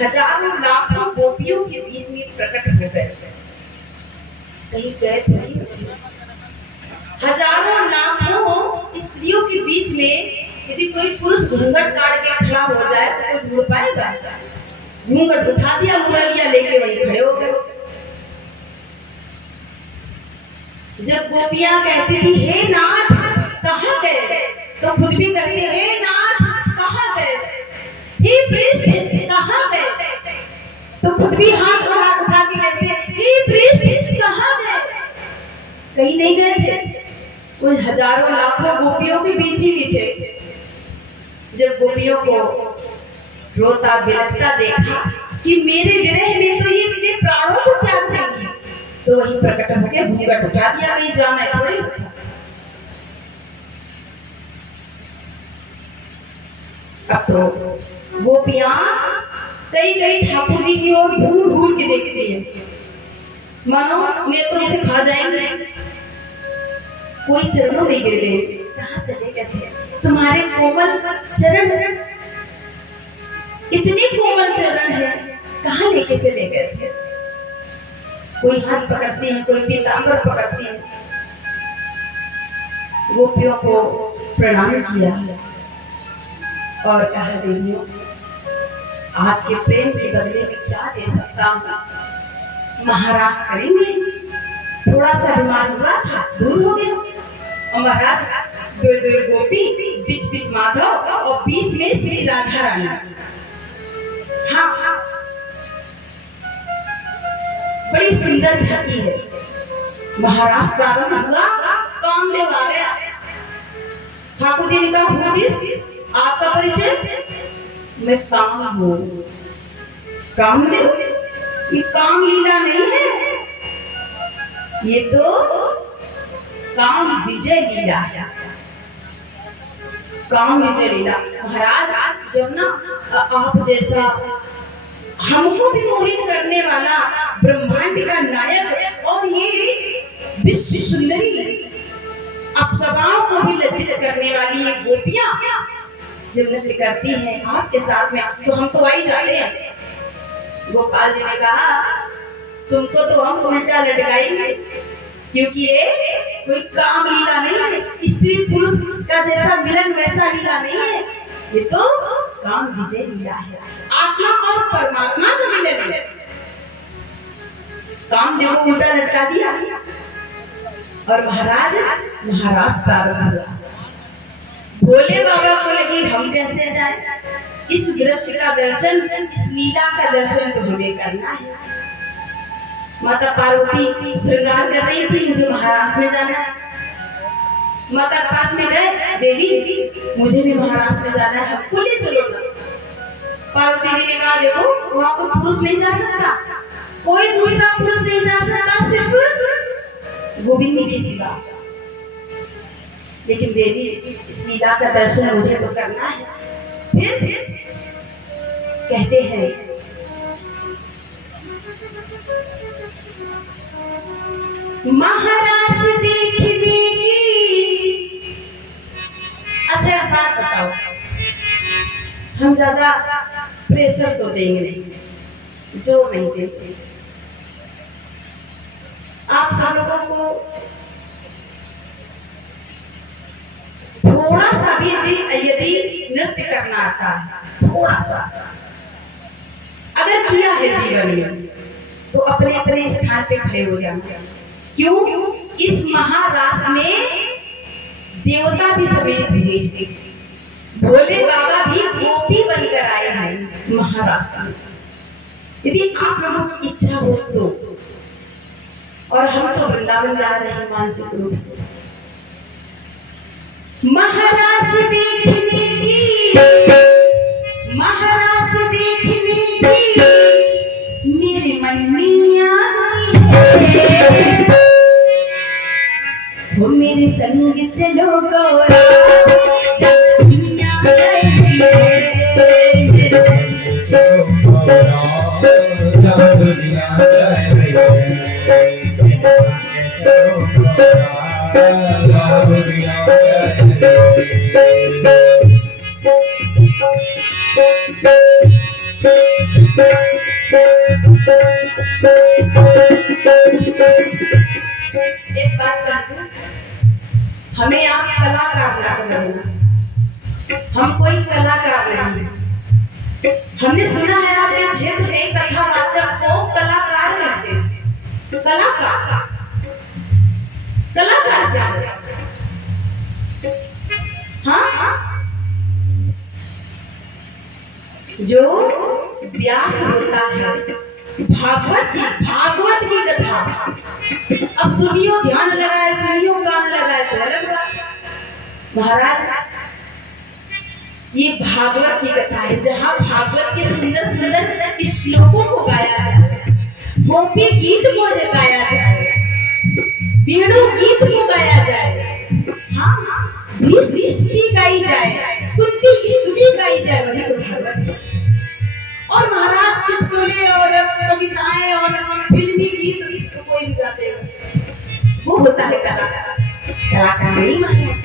हजारों लाखों गोपियों के बीच में प्रकट हो गए। कहीं गए थोड़ी, हजारों लाखों स्त्रियों के बीच में यदि कोई पुरुष घूंघट काट के खड़ा हो जाए तो कोई ढूंढ पाएगा? घूंघट उठा दिया, मुरलिया लेके वहीं खड़े हो गए। जब गोपियां कहती थी हे नाथ कहाँ गए, तो खुद भी कहते हे नाथ कहाँ गए, हे पृष्ठ कहाँ गए, तो खुद भी हाथ उठा के कहते हे पृष्ठ कहाँ गए। कहीं नहीं गए थे, वो हजारों लाखों गोपियों के बीच ही भी थे। जब गोपियों को रोता बिलखता देखा कि मेरे विरह में तो ये अपने प्राणों को त्याग देंगी, तो वही प्रकट होकर घूंघट उठा दिया, कहीं जाना है थोड़ी उठा। अब तो गोपियां कई कई ठाकुर जी की ओर घूर घूर के देखती हैं, मानो नेत्रों से खा जाएंगे। कोई चरणों में गिर गए, कहाँ चले गए थे तुम्हारे कोमल चरण, इतने कोमल चरण है, कहाँ लेके चले गए थे। कोई हाथ पकड़ती है, कोई पीतांबर पकड़ती है। गोपियों को प्रणाम किया और कहा देवियों आपके प्रेम के बदले में क्या दे सकता हूँ, महाराज करेंगे। थोड़ा सा अभिमान हुआ था, दूर हो गया। और महाराज दो दो गोपी, बीच बीच माधव और बीच में श्री राधा रानी। हाँ, बड़ी सुंदर झांकी है। महाराज प्रारंभ हुआ, कामदेव आ गया। ठाकुर जी ने कहा हूँ दिस, आपका परिचय? मैं काम हूँ। कामदेव? ये काम लीला नहीं है, ये तो काम विजय लीला है। काम विजय लीला। महाराज जब ना आप जैसा हमको भी मोहित करने वाला ब्रह्मांड का नायक और ये विश्व सुंदरी अप्सराओं को भी लज्जित करने वाली ये गोपियां जब नृत्य करती हैं आपके साथ में, तो हम तो वही जाते हैं। गोपाल जी ने कहा तुमको तो हम उल्टा लटकाएंगे, क्योंकि ये कोई काम लीला नहीं है, स्त्री पुरुष का जैसा मिलन वैसा लीला नहीं है, ये तो काम विजय लीला है, आत्मा और परमात्मा का मिलन है। काम देखो उल्टा लटका दिया और महाराज प्रारंभ हुआ। भोले बाबा को लगी हम कैसे जाए, इस दृश्य का दर्शन, इस लीला का दर्शन तो हमें करना है। माता पार्वती श्रृंगार कर रही थी, मुझे महाराज में जाना है। माता पास में गए, देवी मुझे भी महाराज में जाना है, हमको ले चलो। पार्वती जी ने कहा देखो वहां कोई पुरुष नहीं जा सकता, कोई दूसरा पुरुष नहीं जा सकता, सिर्फ गोविंद के सिवा। लेकिन देवी इस लीला का दर्शन मुझे तो करना है। फिर कहते हैं महाराज देखने की। अच्छा बात बताओ, हम ज्यादा प्रेशर तो देंगे नहीं, जो नहीं देते। आप सब लोगों को थोड़ा सा भी यदि नृत्य करना आता है, थोड़ा सा अगर किया है जीवन में, तो अपने अपने स्थान पे खड़े हो जाना। क्यों? इस महारास में देवता भी समेत हुए, भोले बाबा भी गोपी बनकर आए हैं महारास में। यदि आप लोगों की इच्छा हो तो, और हम तो वृंदावन जा रहे हैं मानसिक रूप से। महारास देखने की, महारास देखने की मेरे मन में आई है, वो मेरे संग चलो गौरा जब दुनिया जाएगी है, मेरे संग चलो गौरा जब दुनिया जाएगी है, मेरे संग चलो गौरा जब दुनिया जाएगी है। एक बात कह दूं, हमें आप कलाकार ना समझना, हम कोई कलाकार नहीं। हमने सुना है आपके क्षेत्र में कथावाचक को कलाकार कहते हैं। कलाकार, कलाकार क्या है? हाँ, जो व्यास होता है भागवत की कथा, अब सुनियो, ध्यान लगाए, सुनियो, कान लगाए तो अलग बात। महाराज, ये भागवत की कथा है जहाँ भागवत के सुंदर सुंदर श्लोकों को गाया जाए, गोपी गीत को गाया जाए, वेणु गीत को गाया जाए, हाँ, स्तुति गाई जाए, कुंती स्तुति गाई जाए, वही तो भागवत है। और महाराज चुटकुले और कविताएं और फिल्मी गीत तो कोई भी गाते हैं, वो होता है कलाकार। कलाकार नहीं महाराज।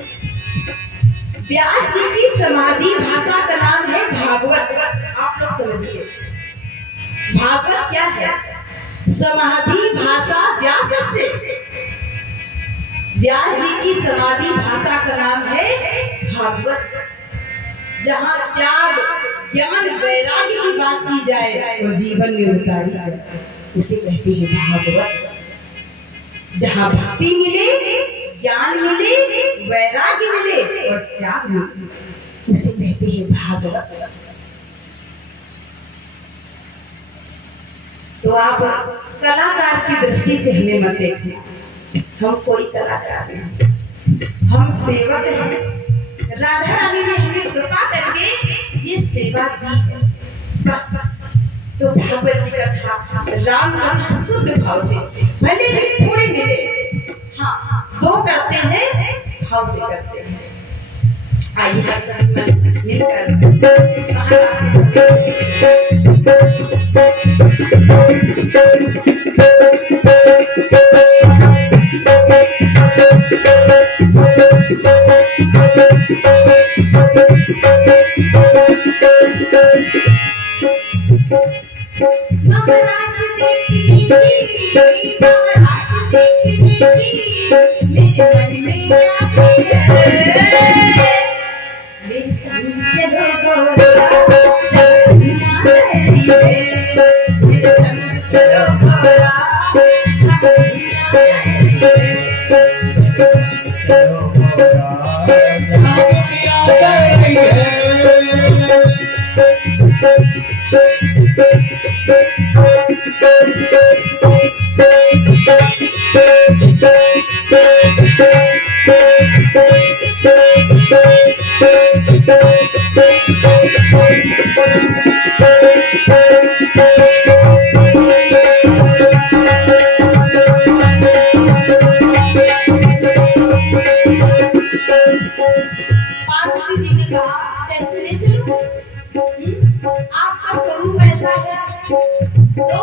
व्यास जी की समाधि भाषा का नाम है भागवत। आप लोग समझिए, भागवत क्या है? समाधि भाषा व्यास से। व्यास जी की समाधि भाषा का नाम है भागवत, जहाँ त्याग, ज्ञान, वैराग्य की बात की जाए और जीवन में उतारी जाए, उसे कहते हैं भागवत। जहाँ भक्ति मिले, ज्ञान मिले, वैराग्य मिले और त्याग मिले, उसे कहते हैं भागवत। तो आप कलाकार की दृष्टि से हमें मत देखना, हम कोई कलाकार नहीं, हम सेवक हैं। राधा रानी ने हमें कृपा करके ये सेवा दी है, बस। तो भागवत की कथा, राम कथा शुद्ध भाव से, भले ही थोड़े मिले, हाँ, दो करते हैं, भाव से करते हैं। आइए हम सब मिलकर इस महाराज मेरे संग चलो गोरा, मेरे संग चलो गोरा, आपका स्वरूप ऐसा है तो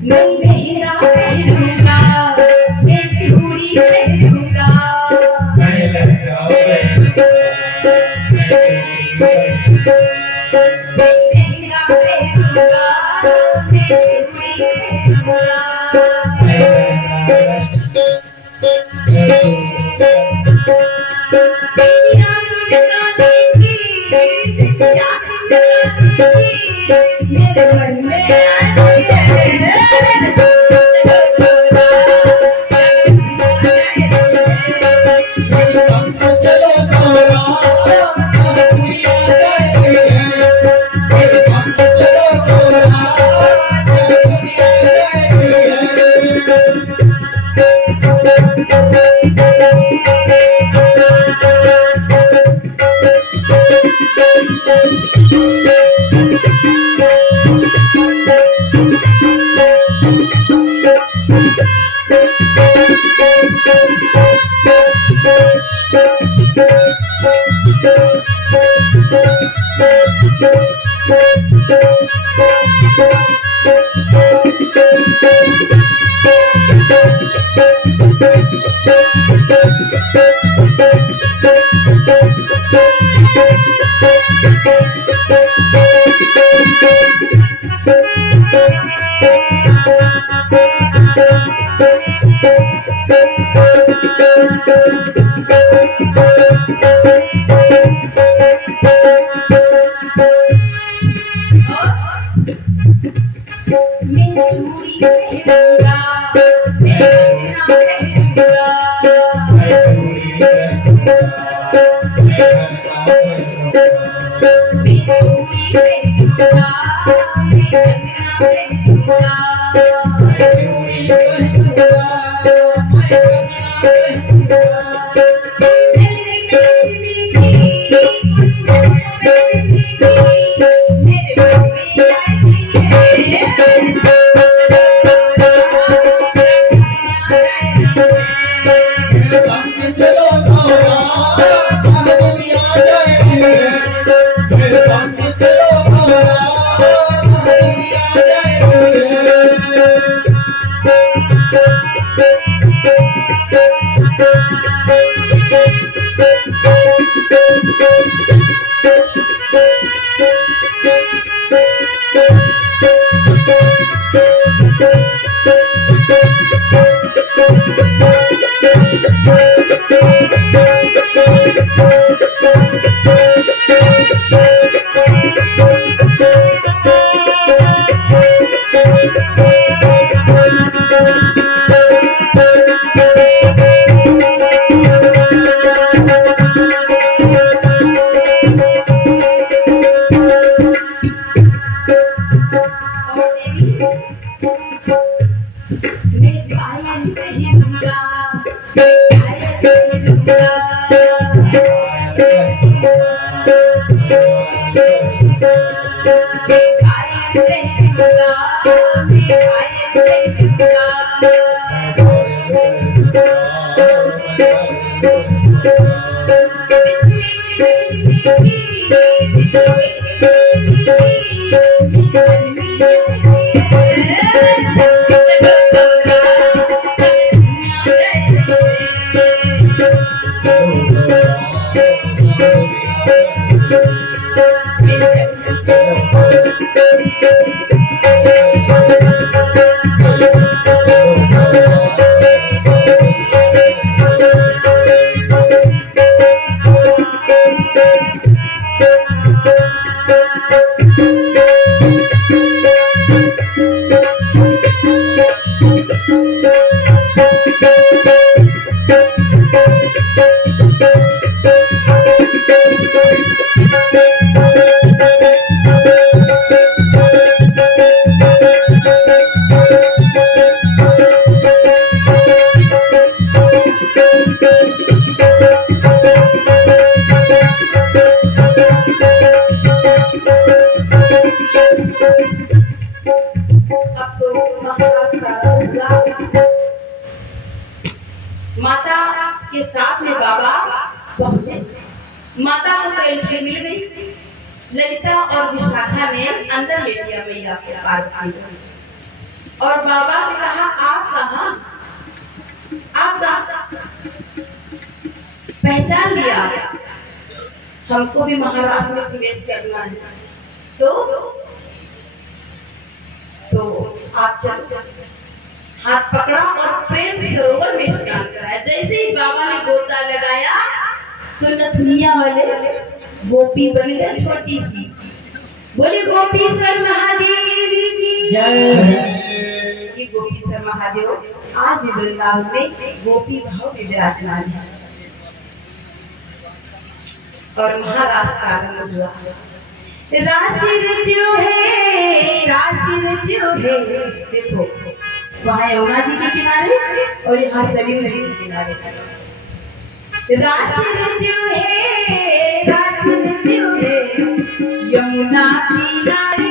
मैं लहंगा पहनूंगा, मैं चूड़ी पहनूंगा, मैं लहंगा पहनूंगा, मैं चूड़ी पहनूंगा। मेरे मन में आई है, चलो गोरा, दुनिया गई है, मेरे संग चलो गोरा, दुनिया गई है। चूड़ी पहनूंगा, मैं कंगना पहनूंगा, मैं चूड़ी पहनूंगा, मैं चूड़ी पहनूंगा, मैं कंगना पहनूंगा, मैं चूड़ी पहनूंगा, मैं कंगना पहनूंगा, माता के साथ में बाबा पहुंचे। माता को तो एंट्री मिल गई। ललिता और विशाखा ने अंदर ले लिया मैया पार्वती को और बाबा से कहा आप कहाँ? आप पहचान लिया, हमको भी महाराष्ट्र में प्रवेश करना है तो आप चलो। हाथ पकड़ा और प्रेम सरोवर में स्नान कराया। जैसे ही बाबा ने गोता लगाया तो नथुनिया वाले गोपी बन गए छोटी सी। बोले गोपीश्वर महादेव की जय। ये गोपीश्वर महादेव आज भी वृंदावन में गोपी भाव में विराजमान है और महाराष्ट्र आरंभ हुआ। राशि रचो है, देखो वहाँ यमुना जी के किनारे और यहाँ सरयू जी के किनारे। राशि रचो है यमुना किनारे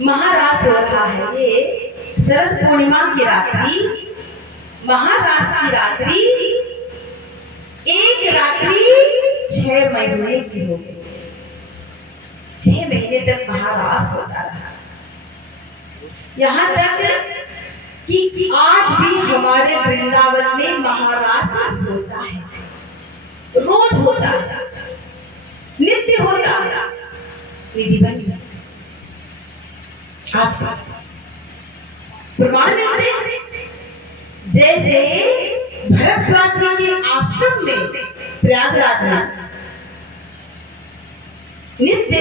महारास हो रहा है। ये शरद पूर्णिमा की रात्रि, महारास की रात्रि, एक रात्रि 6 महीने की हो गई। 6 महीने तक महारास होता रहा, यहाँ तक कि आज भी हमारे वृंदावन में महारास होता है, रोज होता है। निधि बन गया। आज प्रमाण मिलते हैं जैसे भरद्वाज जी के आश्रम में प्रयागराज में नित्य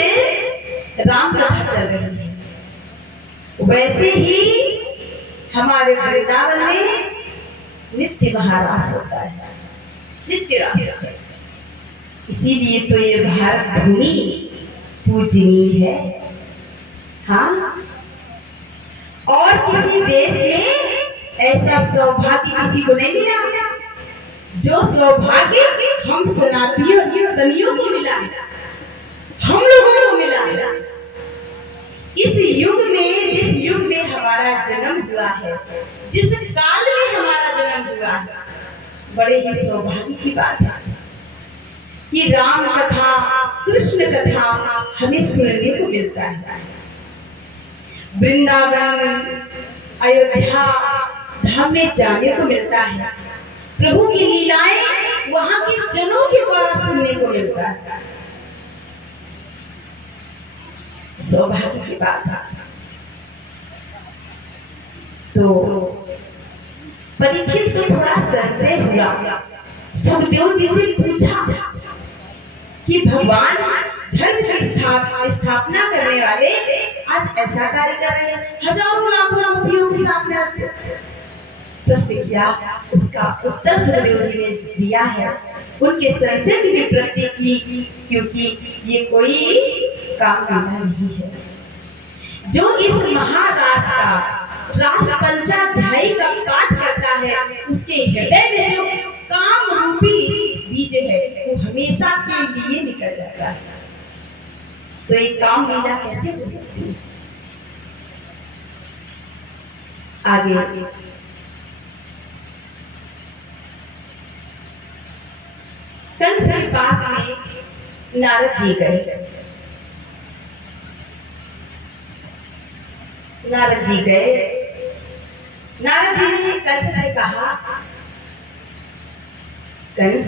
राम कथा चल रही है, वैसे ही हमारे वृंदावन में नित्य महारास होता है, नित्य रास होता है। इसीलिए तो ये भारत भूमि पूजनीय है। हाँ, और किसी देश में ऐसा सौभाग्य किसी को नहीं मिला जो सौभाग्य हम सनातनियों को मिला है, हम लोगों को मिला है। इस युग में, जिस युग में हमारा जन्म हुआ है, जिस काल में हमारा जन्म हुआ है, बड़े ही सौभाग्य की बात है कि राम कथा, कृष्ण कथा हमें सुनने को मिलता है। वृंदावन, अयोध्या धाम में जाने को मिलता है, प्रभु की लीलाएं वहां के जनों के द्वारा सुनने को मिलता है। सौभाग्य की बात है। तो परीक्षित को थोड़ा संशय हुआ, सुखदेव जी से पूछा कि भगवान धर्म की स्थापना करने वाले आज ऐसा कार्य कर रहे हैं, हजारों लाखों गोपियों के साथ में रहते। प्रश्न किया, उसका उत्तर सुखदेव जी ने दिया है उनके संशय की निवृत्ति की, क्योंकि ये कोई काम नहीं है। जो इस महारास का रास पंचाध्यायी का पाठ करता है, उसके हृदय में जो काम रूपी बीज है वो हमेशा के लिए निकल जाता है। तो ये काम लीला कैसे हो सकती है? आगे कंस के पास में नारद जी गए। नारद जी ने कंस से कहा, कंस,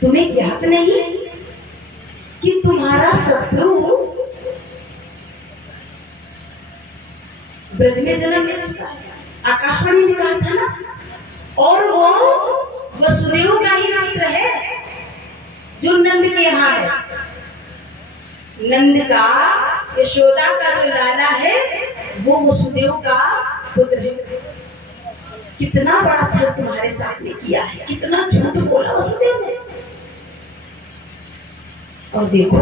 तुम्हें ज्ञात नहीं कि तुम्हारा शत्रु ब्रज में जन्म ले चुका है? आकाशवाणी ने कहा था ना, और वो वसुदेव का ही पुत्र है जो नंद के यहाँ है। नंद का, यशोदा का जो लाला है वो वसुदेव का पुत्र है। कितना बड़ा छल तुम्हारे साथ में किया है, कितना झूठ बोला वसुदेव ने। और देखो,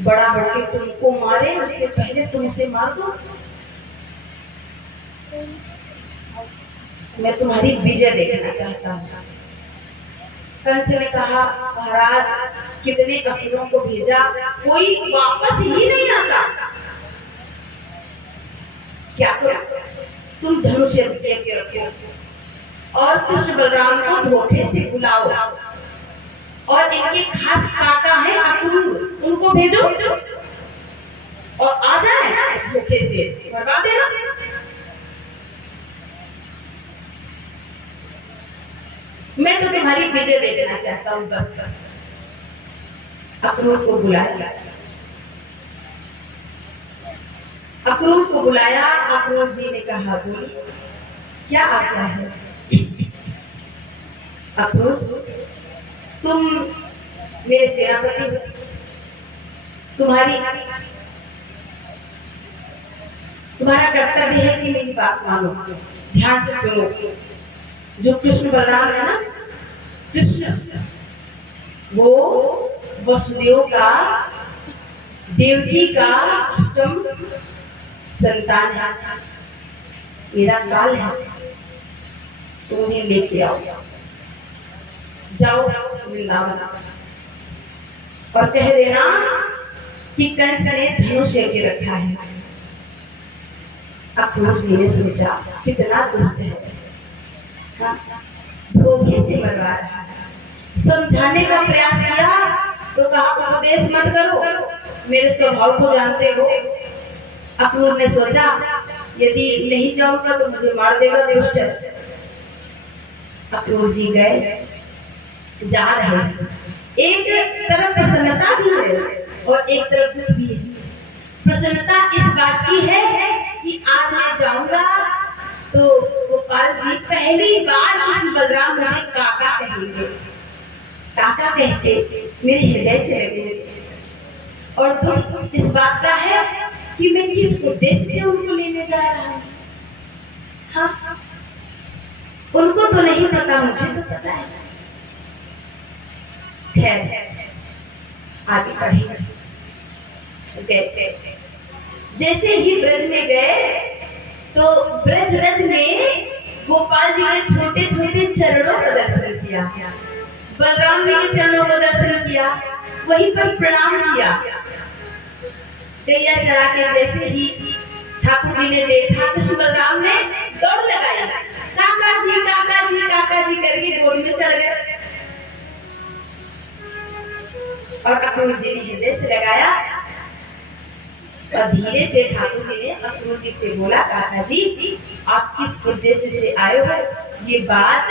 बड़ा बढ़के तुमको मारे उससे पहले तुमसे मार दो। मैं तुम्हारी विजय देखना चाहता हूँ। कंस ने कहा, महाराज, कितने असुरों को भेजा, कोई वापस ही नहीं आता। क्या करो? तुम धनुष लेके रखो और कृष्ण बलराम को धोखे से बुलाओ, और इनके खास काका है अक्रूर, उनको भेजो और आ जाए धोखे से भगा देना। मैं तो तुम्हारी विजय देखना चाहता हूँ, बस। अक्रूर को बुलाया, अक्रूर को बुलाया। अक्रूर जी ने कहा, बोली, क्या आज्ञा है? अक्रूर, तुम मेरे सेनापति हो, तुम्हारा कर्तव्य है कि मेरी बात मानो, ध्यान से सुनो। जो कृष्ण बलराम है ना, कृष्ण वो वसुदेव का, देवकी का अष्टम संतान है। मेरा काल है, तो उन्हें लेके आओ, जाओ वृंदावन, और कह देना कि कंस ने धनुष यज्ञ रखा है। अक्रूर जी ने सोचा, कितना दुष्ट है, धोखे से मरवा रहा है। समझाने का प्रयास किया तो कहा, उपदेश मत करो, मेरे स्वभाव को जानते हो। अक्रूर ने सोचा, यदि नहीं जाऊंगा तो मुझे मार देगा, दुष्ट है। अक्रूर जी गए, जा रहे हैं। एक तरफ प्रसन्नता भी है और एक तरफ दुख भी है। प्रसन्नता इस बात की है कि आज मैं जाऊंगा तो गोपाल जी पहली बार कृष्ण बलराम मुझे काका कहेंगे, काका कहते मेरे हृदय से लगे। और दुख इस बात का है कि मैं किस उद्देश्य से उनको लेने जा रहा हूँ। हाँ, उनको तो नहीं पता, मुझे तो पता है। खैर आगे बढ़े। जैसे ही ब्रज में गए तो ब्रज रज में गोपाल जी के छोटे छोटे चरणों का दर्शन किया, बलराम जी के चरणों का दर्शन किया, वहीं पर प्रणाम किया। गैया चरा के जैसे ही ठाकुर जी ने देखा, कृष्ण बलराम ने दौड़ लगाई, काका जी काका जी काका जी करके गोद में चढ़ गए। और अक्रूर जी ने हृदय से लगाया और धीरे से ठाकुर जी ने अक्रूर जी से बोला, काका जी आप किस उद्देश्य से आए हो, ये बात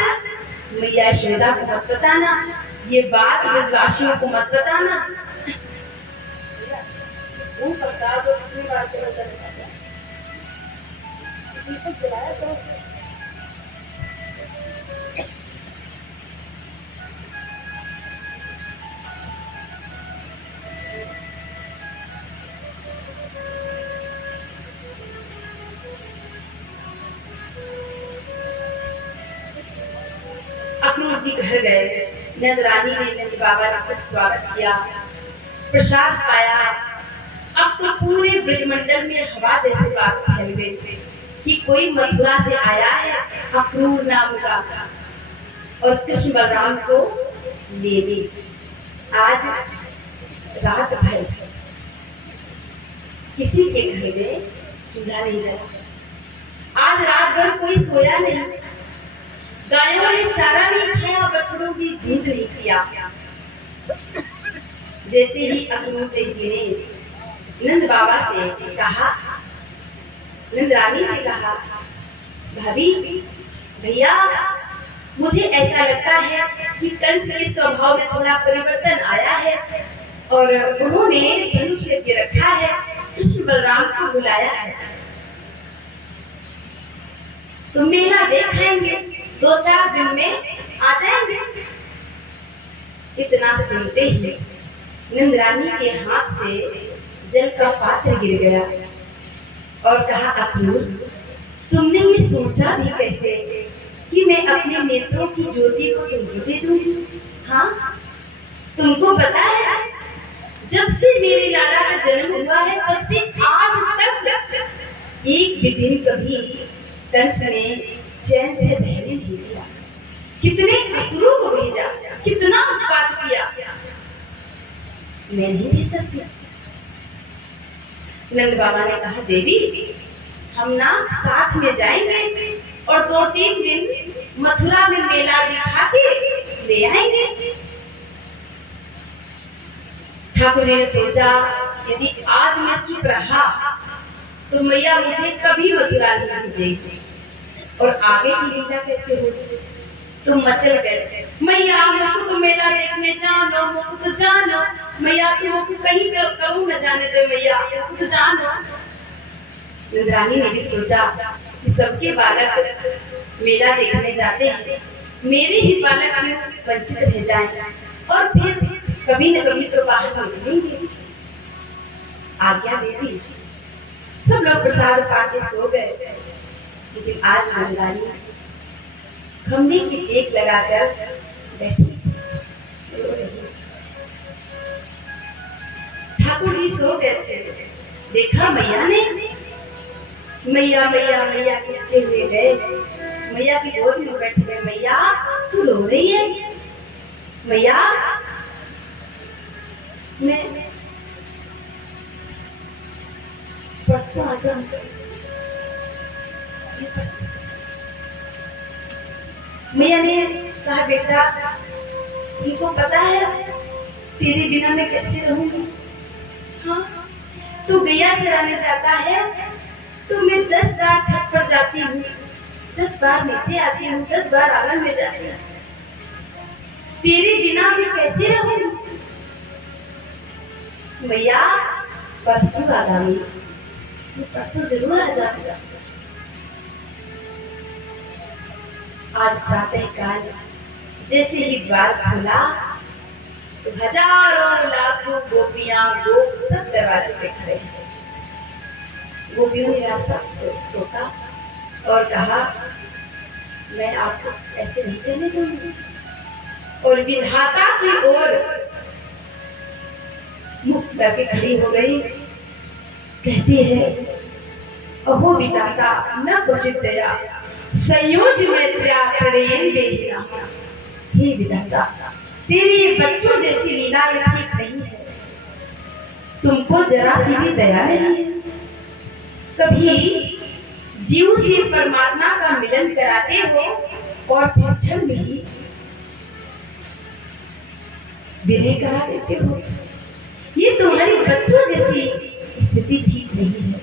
मैया यशोदा को मत बताना, ये बात ब्रजवासियों को मत बताना। वो बता दो कितनी बार चलाया तो अक्रूर जी घर गए। नंद रानी ने नंद बाबा का खूब स्वागत किया, प्रसाद पाया। अब तो पूरे ब्रजमंडल में हवा जैसे बात फैल गई कि कोई मथुरा से आया है अक्रूर नाम का और कृष्ण बलराम को लेने। आज रात भर किसी के घर में चूल्हा नहीं जला, आज रात भर कोई सोया नहीं, गायों ने चारा नहीं खाया, बछड़ों की दूध नहीं पिया। जैसे ही अक्रूर जी ने नंद बाबा से कहा, नंद रानी से कहा, भाभी भैया मुझे ऐसा लगता है कि कंस के स्वभाव में थोड़ा परिवर्तन आया है और उन्होंने धनुष यज्ञ रखा है, कृष्ण बलराम को बुलाया है, तो मेला देखेंगे, 2-4 दिन में आ जाएंगे। इतना सुनते ही नंद रानी के हाथ से जल का पात्र गिर गया और कहा, अक्रूर तुमने ये सोचा भी कैसे कि मैं अपने नेत्रों की ज्योति को तुमको दे दूंगी? हाँ, तुमको पता है जब से मेरे लाला का जन्म हुआ है तब से आज तक एक भी दिन कभी कंस ने चैन से रहने नहीं दिया। कितने असुरों को भेजा, कितना उत्पात किया, मैं नहीं भेज सकती। नंद बाबा ने कहा, देवी हम ना साथ में जाएंगे और 2-3 दिन मथुरा में मेला दिखा के ले आएंगे। ठाकुर जी ने सोचा यदि आज मैं चुप रहा तो मैया मुझे कभी मथुरा नहीं भेजेगी और आगे की लीला कैसे होगी। तो मचल गए, मैया मुझको तो मेला देखने जानो, मुझको तो जानो मैया, तुमको कहीं करूं न जाने दे मैया, मुझको तो जानो। नंदरानी ने भी सोचा कि सबके बालक मेला देखने जाते हैं, मेरे ही बालक क्यों वंचित रह जाएं और फिर कभी न कभी तो बाहर निकलेंगे। आज्ञा दे दी, सब लोग प्रसाद पाके सो गए। लेकिन आज नंदरानी खम्बे की टेक लगाकर बैठी रो रही। ठाकुर जी सो गए थे, देखा मैया ने, मैया मैया मैया कहते हुए गए, मैया की गोद में बैठ गए। मैया तू रो रही है? मैया मैं परसों आ जाऊंगा, परसों आ जाऊंगा। मैया ने कहा, बेटा तुमको पता है तेरे बिना मैं कैसे रहूंगी? हाँ, तू गैया चराने जाता है तो मैं 10 बार छत पर जाती हूँ, 10 बार नीचे आती हूँ, 10 बार आंगन में जाती हूँ, तेरे बिना मैं कैसे रहूंगी? भैया परसों आगामी, तो परसों जरूर आ जाऊंगा। आज प्रातः काल जैसे ही द्वार खोला तो हजारों लाखों गोपियां गोप सब दरवाजे पे खड़े थे। गोपियों ने रास्ता रोका और कहा, मैं आपको ऐसे नहीं चलने दूंगी। और विधाता की ओर मुख करके खड़ी हो गई, कहती है, अहो विधाता न क्वचित दया संयोज मैत्र्या प्रणयेन देहिना। हे विधाता, तेरी बच्चों जैसी लीला ठीक नहीं है, तुमको जरा सी भी दया नहीं है। कभी जीव से परमात्मा का मिलन कराते हो और फिर क्षण में ही विरह करा देते हो। ये तुम्हारे बच्चों जैसी स्थिति ठीक नहीं है।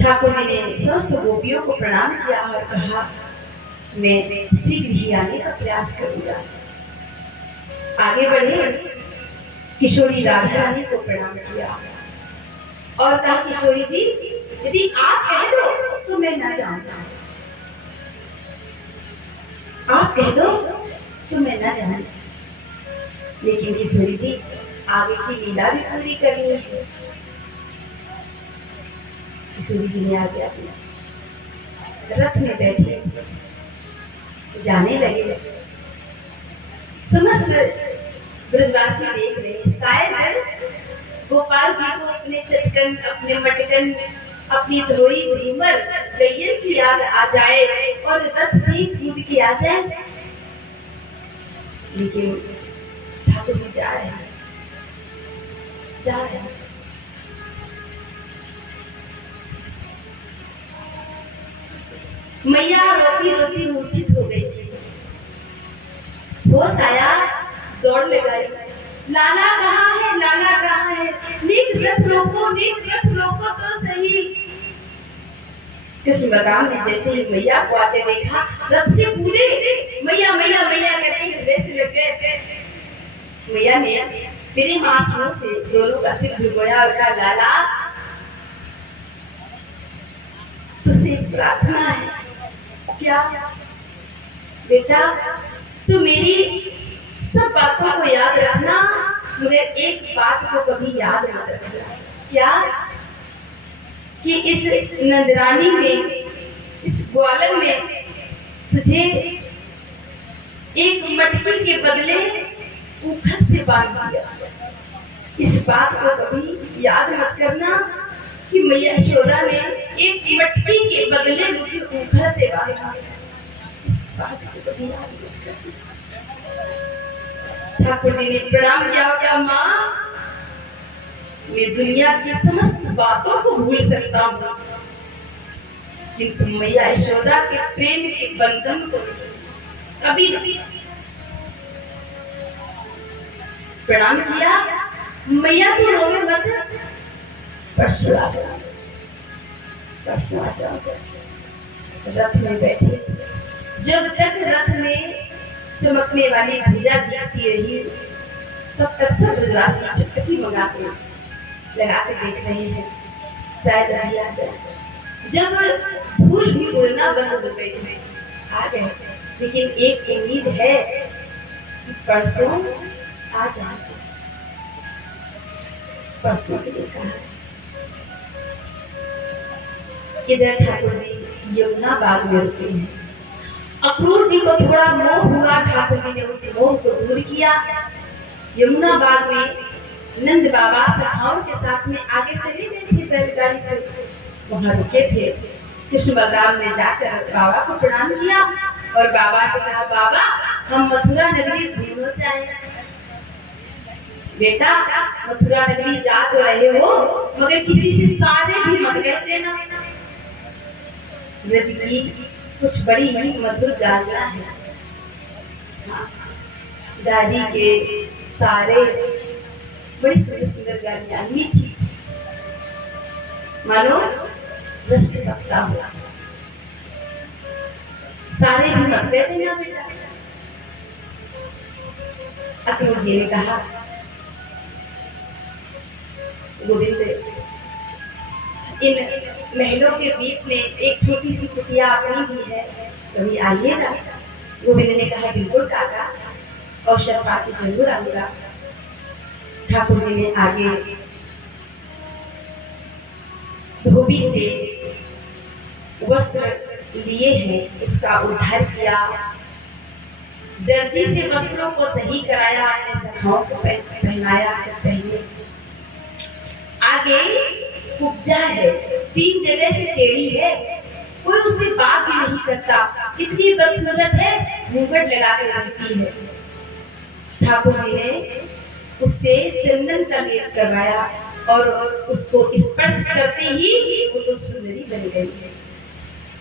ठाकुर जी ने समस्त गोपियों को प्रणाम किया और कहा, मैं शीघ्र ही आने का प्रयास करूंगा। आगे बढ़े, किशोरी राधा रानी को प्रणाम किया और कहा, किशोरी जी यदि आप कह दो तो मैं ना जाऊंगा, आप कह दो तो मैं ना जाऊंगा, लेकिन किशोरी जी आगे की लीला भी पूरी करनी है। किशोरी जी ने आज्ञा दी, रथ में बैठे जाने लगे। समस्त ब्रजवासी देख रहे, शायद गोपाल जी को अपने चटकन, अपने मटकन, अपनी धोई धूमर गैयन की याद आ जाए और रथ भी कूद के आ जाए। लेकिन ठाकुर जी जा रहे हैं, जा रहे हैं। मैया रोती रोती मूर्छित हो गई थी। होश आया, दौड़ लगाई, लाला कहाँ है, लाला कहाँ है, नीक रथ रोको तो सही। कृष्ण बलराम ने जैसे ही मैया को आते देखा, रथ से कूदे, मैया मैया मैया कहते हृदय से लग गए। मैया ने प्रेम आंसुओं से दोनों का सिर भिगोया और कहा, लाला तुझसे प्रार्थना है। क्या बेटा, तू मेरी सब बातों को याद रखना, मगर एक बात को कभी याद मत रखना। क्या? कि इस नंदरानी ने, इस ग्वालन ने तुझे एक मटकी के बदले ऊखल से बांध दिया। इस बात को कभी याद मत करना कि मैया यशोदा ने एक मटकी के बदले मुझे ऊखल से बांधा। इस बात को कभी याद मत करना। ठाकुर जी ने प्रणाम किया, क्या माँ, मैं दुनिया की समस्त बातों को भूल सकता हूँ, किंतु मैया यशोदा के प्रेम के बंधन को कभी नहीं। प्रणाम किया, मैया तू रोवे मत, परसों आ जाओ, परसों आ जाओ। रथ में बैठे, जब तक रथ में चमकने वाली ध्वजा दिखती रही, तब तक सब ब्रजवासी टकटकी मंगाते लगा के देख रहे हैं, शायद अभी आ जाए। जब धूल भी उड़ना बंद हो गई, आ गए, लेकिन एक उम्मीद है कि परसों आ जाए। परसों के लिए कहा। इधर ठाकुर जी यमुना बाग में रुके हैं। अक्रूर जी को थोड़ा मोह हुआ, ठाकुर जी ने उस मोह को दूर किया। यमुना बाग में नंद बाबा सखाओं के साथ में आगे चले गए थे बैलगाड़ी से, वहां रुके थे। कृष्ण बलराम ने जाकर बाबा को प्रणाम किया और बाबा से कहा, बाबा हम मथुरा नगरी घूमना चाहें। बेटा मथुरा नगरी जा तो रहे हो, मगर किसी से सारे भी मत कह देना। ब्रज की कुछ बड़ी ही मधुर गालियां हैं। हाँ, दादी के सारे बड़ी सुंदर सुंदर गालियां, मीठी, मानो रस टपकता हुआ। सारे भी मत कह देना बेटा। अक्रूर जी ने कहा, गोविंद, इन महलों के बीच में एक छोटी सी कुटिया अपनी भी है, कभी आइएगा। गोविंद ने कहा, बिल्कुल काका, अवसर पाके जरूर आऊंगा। ठाकुर जी ने आगे धोबी से वस्त्र लिए हैं, उसका उद्धार किया, दर्जी से वस्त्रों को सही कराया, अपने सखाओं को पहनाया, पहने। आगे कुब्जा है, 3 जगह से टेढ़ी है, कोई उससे बात भी नहीं करता, इतनी बदसूरत है, घूंघट लगा के रहती है। ठाकुर जी ने उससे चंदन का लेप करवाया और उसको स्पर्श करते ही वो तो सुंदरी बन गई।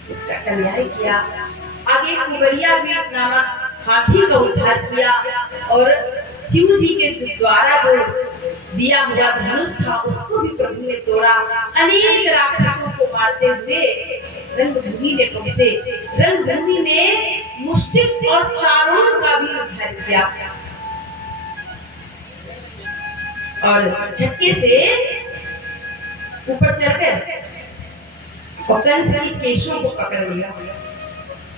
उसका कल्याण किया। आगे कुबरिया मीट नामक हाथी का उद्धार किया और शिव जी के द्वारा जो दिया हुआ धनुष था उसको भी प्रभु ने तोड़ा। अनेक राक्षसों को मारते हुए रंगभूमि में पहुंचे। रंगभूमि में मुष्टिक और चारों का भी उद्धार किया और झटके से ऊपर चढ़कर कंस की केशों को पकड़ लिया।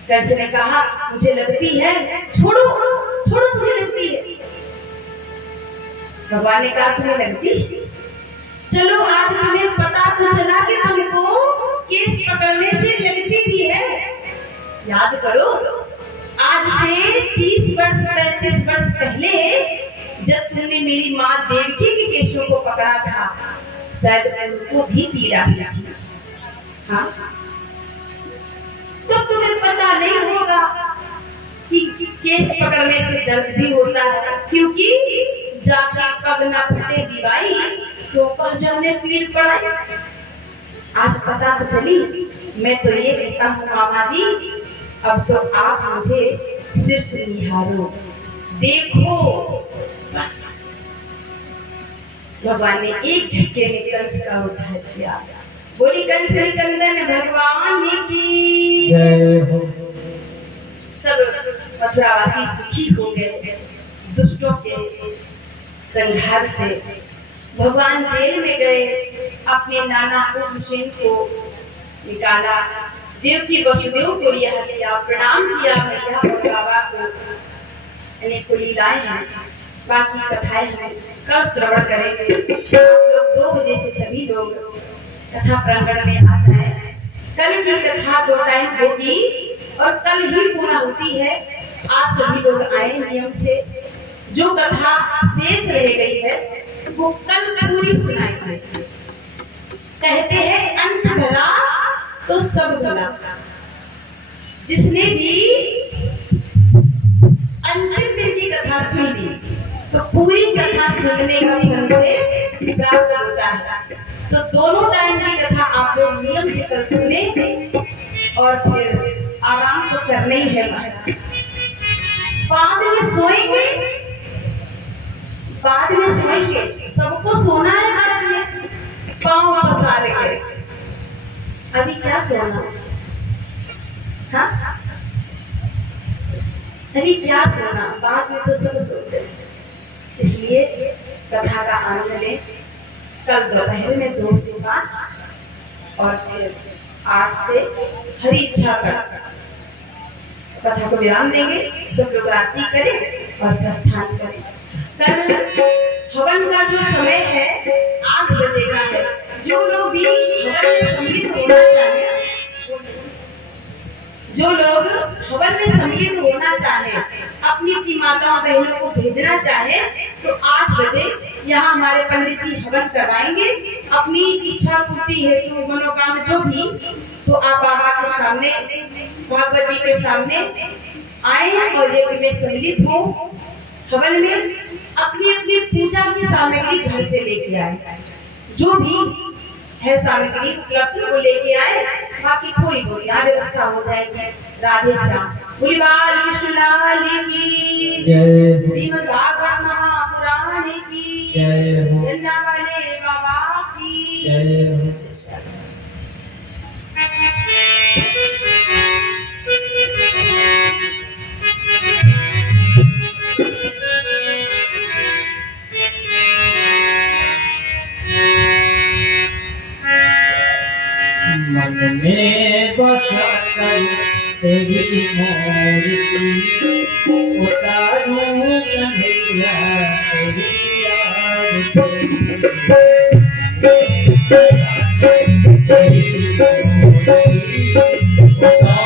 कंस ने कहा, मुझे लगती है, छोड़ो छोड़ो, मुझे लगती है। भगवान ने कहा, तुम्हें लगती? चलो आज तुम्हें पता तो चला कि तुमको केस पकड़ने से लगती भी है। याद करो, आज से 30 वर्ष 35 वर्ष पहले जब तुमने मेरी माँ देवकी के केशों को पकड़ा था, शायद उनको भी पीड़ा हुई थी। हाँ, तब तुम्हें पता नहीं होगा कि केस पकड़ने से दर्द भी होता है, क्योंकि जाके पग न फटे बिवाई, सो पर जाने पीर पड़ाई। आज पता तो चली। मैं तो ये कहता हूँ मामा जी, अब तो आप मुझे सिर्फ निहारो, देखो बस। भगवान ने एक झटके में कंस का उद्धार किया। बोली कंस निकंदन भगवान की जय हो। सब मथुरावासी सुखी हो गए। दुष्टों के संहार से भगवान जेल में गए, अपने नाना उग्रसेन को निकाला, देवकी वसुदेव को रिहा किया, प्रणाम किया मैया और बाबा को। अनेक लीलाएं हैं, बाकी कथाएं हैं, कल श्रवण करेंगे। लोग 2 बजे से सभी लोग कथा प्रांगण में आ जाए। कल की कथा 2 टाइम होगी और कल ही पूरा होती है। आप सभी लोग आए नियम से। जो कथा शेष रह गई है वो कल पूरी सुनाएंगे। कहते हैं अंत भला तो सब भला। जिसने भी अंतिम दिन की कथा सुन ली तो पूरी कथा सुनने का फल से प्राप्त होता है। तो दोनों टाइम की कथा आप लोग नियम से कर सुने और फिर आराम तो करना ही है महाराज। बाद में सोएंगे, बाद में सोएंगे, सबको सोना है बाद में, पाँव पसारे गए। अभी क्या सोना? हाँ, अभी क्या सोना, बाद में तो सब सोते। इसलिए कथा का आनंद लें। कल दोपहर में 2 से 5 और फिर 8 से हरी इच्छा तक कथा को विराम देंगे। सब लोग आरती करें और प्रस्थान करें। कल हवन का जो समय है 8 बजे का है। जो लोग भी हवन में सम्मिलित होना चाहे, जो लोग हवन में सम्मिलित होना चाहे, अपनी अपनी माताओं बहनों को भेजना चाहे तो 8 बजे यहाँ हमारे पंडित जी हवन करवाएंगे। अपनी इच्छा पूर्ति हेतु मनोकामना जो भी, तो आप बाबा के सामने, भागवत जी के सामने आए और यज्ञ में सम्मिलित हो। हवन में अपनी अपनी पूजा की सामग्री घर से लेके आए, जो भी है सामग्री उपलब्ध वो लेके आए। बाकी थोड़ी बहुत यहाँ व्यवस्था हो जाएगी। राधे श्याम। बोली बाल कृष्ण लाल की जय। श्रीमद् भागवत महापुराण की जय। झंडा वाले बाबा की जय। तेरी मूर्ति उतारूं कन्हैया तेरी आरती तेरी मूर्ति उतारूं